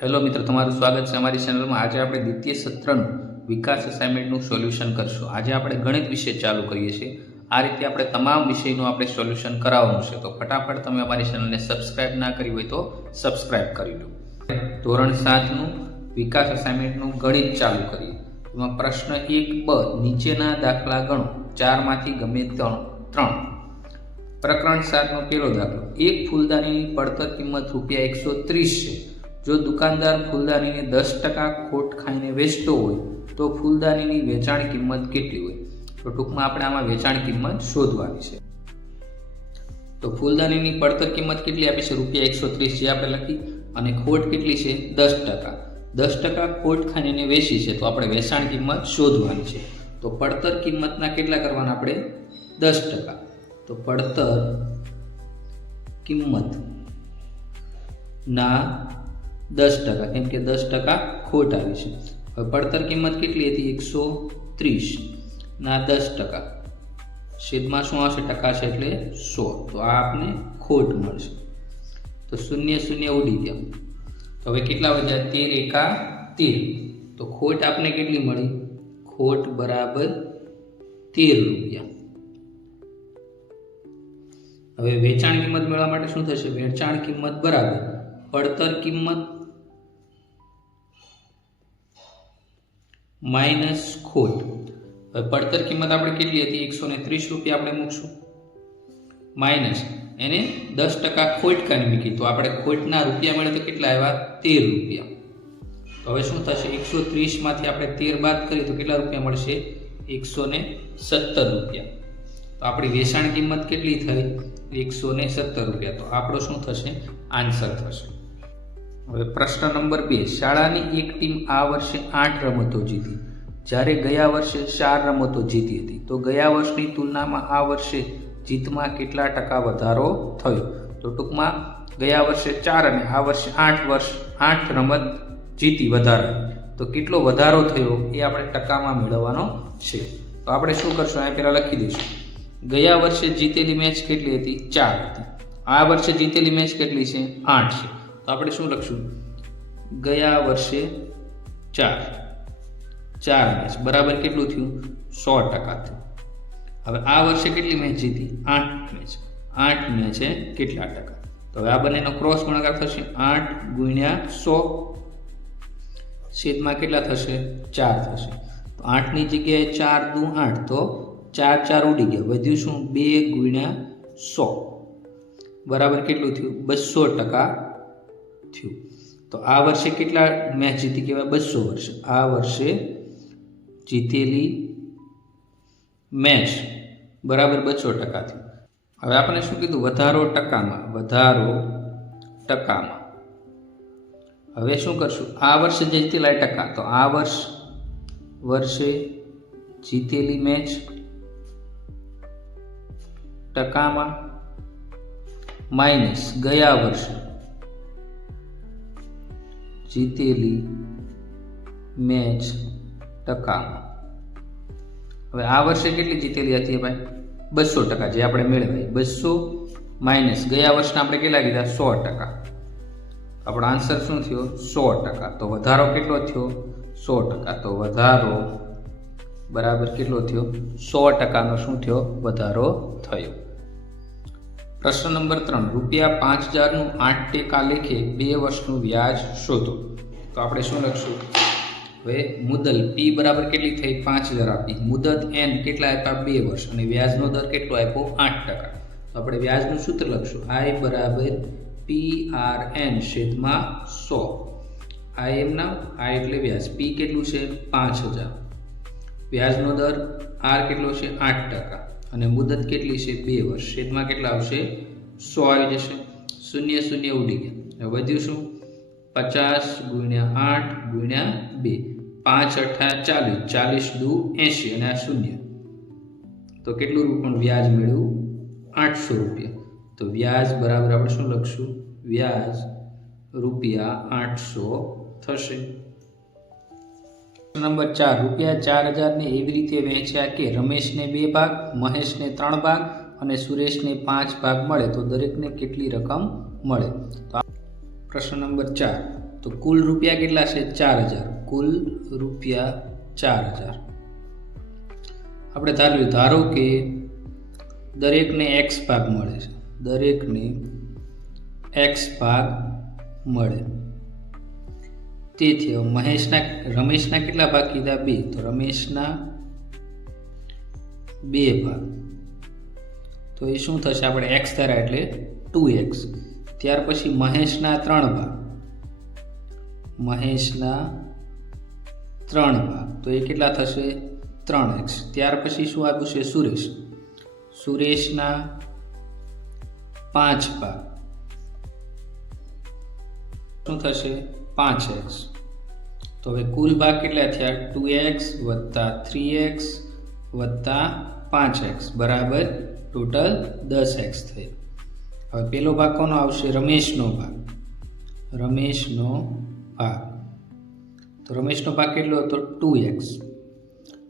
Hello મિત્રો, તમારું સ્વાગત છે અમારી ચેનલમાં। આજે આપણે દ્વિતીય સત્રનું વિકાસ અસાઇનમેન્ટનું સોલ્યુશન કરશું। આજે આપણે ગણિત વિષય ચાલુ કરીએ છીએ। આ રીતે આપણે તમામ વિષયનું આપણે સોલ્યુશન કરાવવાનું છે, તો ફટાફટ તમે અમારી ચેનલને સબસ્ક્રાઇબ ના કરી હોય તો સબસ્ક્રાઇબ કરી લો। ધોરણ 7નું વિકાસ અસાઇનમેન્ટનું ગણિત ચાલુ કરીએ। એમાં પ્રશ્ન 1બ, નીચેના દાખલા ગણો, 4 માંથી ગમે 3। પ્રકરણ 7નો પહેલો દાખલો, એક ફૂલદાનીની પડતર કિંમત ₹130 છે। જો દુકાનદાર ફૂલદાનીને 10% ખોટ ખાઈને વેચતો હોય તો ફૂલદાનીની વેચાણ કિંમત કેટલી હોય? તો ટૂંકમાં આપણે આમાં વેચાણ કિંમત શોધવાની છે। તો ફૂલદાનીની પડતર કિંમત કેટલી આપી છે? ₹130 જે આપણે લખી, અને ખોટ કેટલી છે? 10%। 10% ખોટ ખાઈને વેચી છે, તો આપણે વેચાણ કિંમત શોધવાની છે। તો પડતર કિંમતના કેટલા કરવાના આપણે? 10%। તો પડતર કિંમત ના 10%, કેમ કે 10% ખોટ આવી છે। હવે પડતર કિંમત કેટલી હતી? 130 ના 10%, છેદમાં શું આવશે? ટકા છે એટલે 100, તો આ આપણે ખોટ મળશે। તો 0 0 ઉડી ગયા, તો હવે કેટલા વધ્યા? 13 એકા 13, તો ખોટ આપણે કેટલી મળી? ખોટ બરાબર 13 રૂપિયા। હવે વેચાણ કિંમત મેળવવા માટે શું થશે? વેચાણ કિંમત બરાબર પડતર કિંમત માઇનસ ખોટ। હવે પડતર કિંમત આપણે કેટલી હતી? 130 રૂપિયા આપણે મૂકશું, માઇનસ એને 10% ખોટ કાઢી મૂકી, તો આપણે ખોટના રૂપિયા મળે તો કેટલા આવ્યા? 13 રૂપિયા। તો હવે શું થશે? 130 માંથી આપણે 13 બાદ કરીએ તો કેટલા રૂપિયા મળશે? 117 રૂપિયા। તો આપણી વેચાણ કિંમત કેટલી થઈ? 117 રૂપિયા। તો આપણો શું થશે? આન્સર થશે। હવે પ્રશ્ન નંબર 2, શાળાની એક ટીમ આ વર્ષે 8 રમતો જીતી, જ્યારે ગયા વર્ષે 4 રમતો જીતી હતી, તો ગયા વર્ષની તુલનામાં આ વર્ષે જીતમાં કેટલા ટકા વધારો થયો? તો ટૂંકમાં ગયા વર્ષે 4 અને આ વર્ષે 8 રમત જીતી વધારે, તો કેટલો વધારો થયો એ આપણે ટકામાં મેળવવાનો છે। તો આપણે શું કરશું? અહીંયા પહેલાં લખી દઈશું, ગયા વર્ષે જીતેલી મેચ કેટલી હતી? 4 હતી। આ વર્ષે જીતેલી મેચ કેટલી છે? 8 છે। તો આપણે શું લખશું? ગયા વર્ષે 4 મેચ બરાબર કેટલું થયું? 100% થયું। હવે આ વર્ષે કેટલી મેચ જીતી? 8 મેચ। 8 મેચે કેટલા ટકા? તો હવે આ બંનેનો ક્રોસ ગુણાકાર થશે, 8 ગુણ્યા 100, છેદમાં કેટલા થશે? 4 થશે। તો 8ની જગ્યાએ 4 દુ 8, તો 4 4 ઉડી ગયા, વધ્યું શું? 2 ગુણ્યા 100 બરાબર કેટલું થયું? 200% થયું। તો આ વર્ષે કેટલા મેચ જીતી કહેવાય? 200 વર્ષે। આ વર્ષે જીતેલી મેચ બરાબર 200% થયું। હવે આપણે શું કીધું? વધારો ટકામાં। વધારો ટકામાં। હવે શું કરશું? આ વર્ષે જીતેલા ટકા, તો આ વર્ષે જીતેલી મેચ ટકામાં માઇનસ ગયા વર્ષે જીતેલી મેચ ટકામાં। હવે આ વર્ષે કેટલી જીતેલી હતી ભાઈ? 200%, જે આપણે મેળવાય 200 માઇનસ ગયા વર્ષના આપણે કેટલા લીધા? 100%। આપણો આન્સર શું થયો? 100%। તો વધારો કેટલો થયો? 100%। તો વધારો બરાબર કેટલો થયો? 100%નો શું થયો? વધારો થયો। પ્રશ્ન નંબર 3, ₹5000નું 8% લેખે 2 વર્ષનું વ્યાજ શોધો। તો આપણે શું લખશું? હવે મુદલ P બરાબર કેટલી થઈ? 5000 આપી, મુદત N કેટલા આપ્યા? 2 વર્ષ, અને વ્યાજનો દર કેટલો આપ્યો? 8%। તો આપણે વ્યાજનું સૂત્ર લખશું, I બરાબર PRN છેદમાં 100। I એમના, I એટલે વ્યાજ, P કેટલું છે? 5000, વ્યાજનો દર R કેટલો છે? 8%, અને મુદત કેટલી છે? 2 વર્ષ, છેદમાં કેટલા આવશે? 100 આવી જશે, 0 0 ઉડી ગયા, વધ્યું શું? 50 ગુણ્યા 8 ગુણ્યા 2, 5 8 40, 40 દુ 80, અને આ 0, તો કેટલું પણ વ્યાજ મેળવ્યું? 800 રૂપિયા। તો વ્યાજ બરાબર આપણે શું લખશું? વ્યાજ ₹800 થશે। નંબર 4, ₹4000 ને એવી રીતે વહેંચ્યા કે રમેશને 2 ભાગ, મહેશને 3 ભાગ અને સુરેશને 5 ભાગ મળે, તો દરેકને કેટલી રકમ મળે? તો પ્રશ્ન નંબર 4, તો કુલ રૂપિયા કેટલા છે? 4000. કુલ રૂપિયા 4000. આપણે ધારો કે દરેકને x ભાગ મળે છે. દરેકને x ભાગ મળે. તેથી રમેશના કેટલા ભાગ કીધા? 2. તો રમેશના 2 ભાગ. તો એ શું થશે? આપણે x ધાર્યા એટલે 2x. ત્યાર પછી મહેશના 3 ભાગ. મહેશના 3 ભાગ. તો એ કેટલા થશે? 3x. ત્યાર પછી શું આવ્યું છે? સુરેશના 5 ભાગ. શું થશે? 5x. તો હવે કુલ ભાગ કેટલા થયા? 2x વત્તા 3x વત્તા 5x બરાબર ટોટલ 10x થયો. હવે પેલો ભાગ કોનો આવશે? રમેશનો ભાગ. રમેશનો ભાગ. તો રમેશનો ભાગ કેટલો હતો? 2x.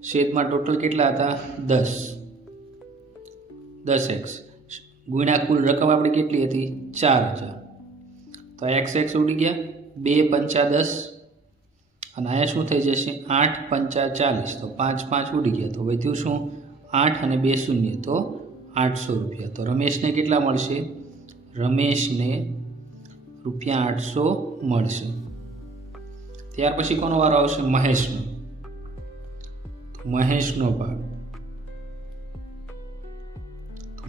છેદમાં ટોટલ કેટલા હતા? 10x ગુણ્યા કુલ રકમ આપણે કેટલી હતી? 4000. તો x ઉડી ગયા. 2 પંચા 10 અને અહીંયા શું થઈ જશે? 8 પંચા 40. તો 5 5 ઉડી ગયા. તો વધ્યું શું? 8 અને 2 શૂન્ય. તો 800 રૂપિયા. તો રમેશને કેટલા મળશે? રમેશને રૂપિયા 800 મળશે. ત્યાર પછી કોનો વારો આવશે? મહેશનો. મહેશનો ભાગ.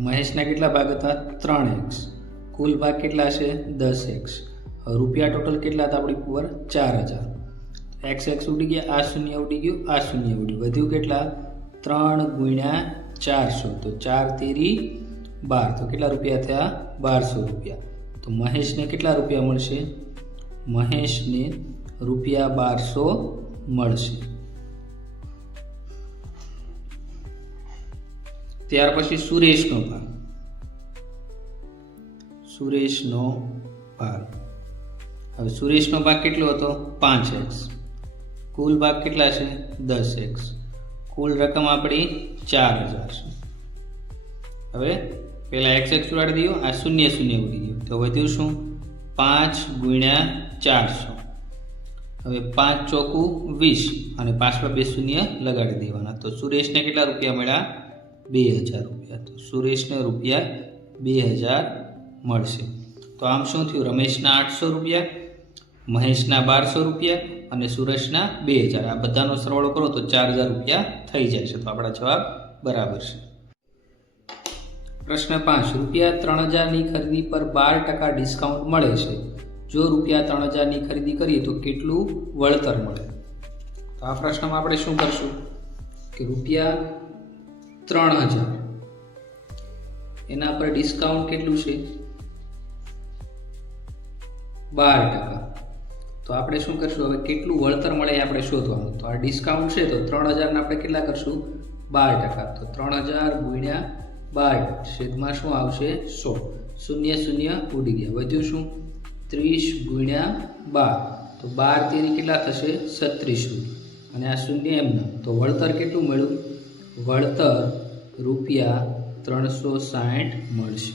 મહેશના કેટલા ભાગ હતા? 3x. કુલ ભાગ કેટલા છે? 10x. રૂપિયા ટોટલ કેટલા હતા આપણી ઉપર? 4000. x ઉડી ગયા. આ શૂન્ય ઉડી ગયું. આ શૂન્ય ઉડી. વધ્યું કેટલા? 3 ગુણ્યા 400. તો 4 તેરી 12. તો કેટલા રૂપિયા થયા? 1200 રૂપિયા. તો મહેશને કેટલા રૂપિયા મળશે? મહેશને રૂપિયા 1200 મળશે. ત્યાર પછી સુરેશનો ભાગ. સુરેશનો ભાગ. હવે સુરેશનો ભાગ કેટલો હતો? 5x. કુલ ભાગ કેટલા છે? 10x. કુલ રકમ આપણી 4000 છે. હવે પહેલા x ઉડાડી દો. આ શૂન્ય શૂન્ય ઉડી ગયું. તો વધ્યું શું? 5 ગુણ્યા 400. હવે 5 ચોકું 20 અને પાછળ 2 શૂન્ય લગાડી દેવાના. તો સુરેશને કેટલા રૂપિયા મળ્યા? 2000 રૂપિયા. તો સુરેશને રૂપિયા 2000 મળશે. તો આમ શું થયું? રમેશના 800 રૂપિયા, મહેશના 1200 રૂપિયા અને સુરેશના 2000. આ બધાનો સરવાળો કરો તો 4000 રૂપિયા થઈ જાય છે. તો આપણા જવાબ બરાબર છે. પ્રશ્ન 5. રૂપિયા 3000ની ખરીદી પર 12% ડિસ્કાઉન્ટ મળે છે. જો રૂપિયા 3000ની ખરીદી કરીએ તો કેટલું વળતર મળે? તો આ પ્રશ્નમાં આપણે શું કરશું કે રૂપિયા 3000 એના પર ડિસ્કાઉન્ટ કેટલું છે? 12%. તો આપણે શું કરશું? હવે કેટલું વળતર મળે એ આપણે શોધવાનું. તો આ ડિસ્કાઉન્ટ છે તો 3000 ને આપણે કેટલા કરશું? 12%. તો 3000 ગુણ્યા 12 છેદમાં શું આવશે? 100. શૂન્ય શૂન્ય ઉડી ગયા. વધ્યું શું? 30 ગુણ્યા 12. તો 12 તેરી કેટલા થશે? 36. અને આ શૂન્ય એમને. તો વળતર કેટલું મળ્યું? વળતર રૂપિયા 360 મળશે.